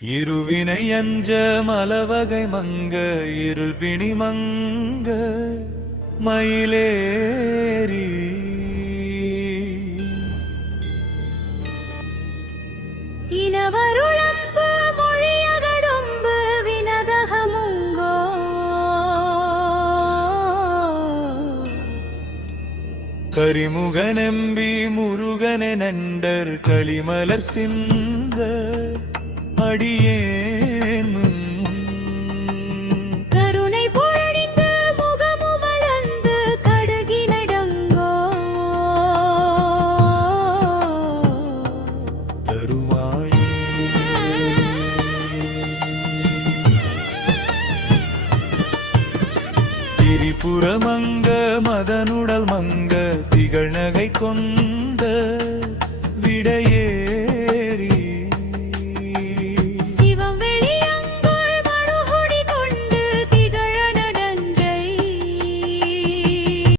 இருவினை அஞ்ச மலவகை மங்க இருள் பிணி மங்க மயிலேறி இனவருளம்பு மொழியகடும்பு வினதகமுங்கோ கரிமுகனெம்பி முருகனெ நண்டர் களிமலர் சிந்த அடியேன் கருணை பொழிந்து முகமுமலர்ந்து கடுகினடங்கோ தருவாழி திரிபுரமங்க மதனுடல் மங்க திகழ் நகை கொண்ட விடையே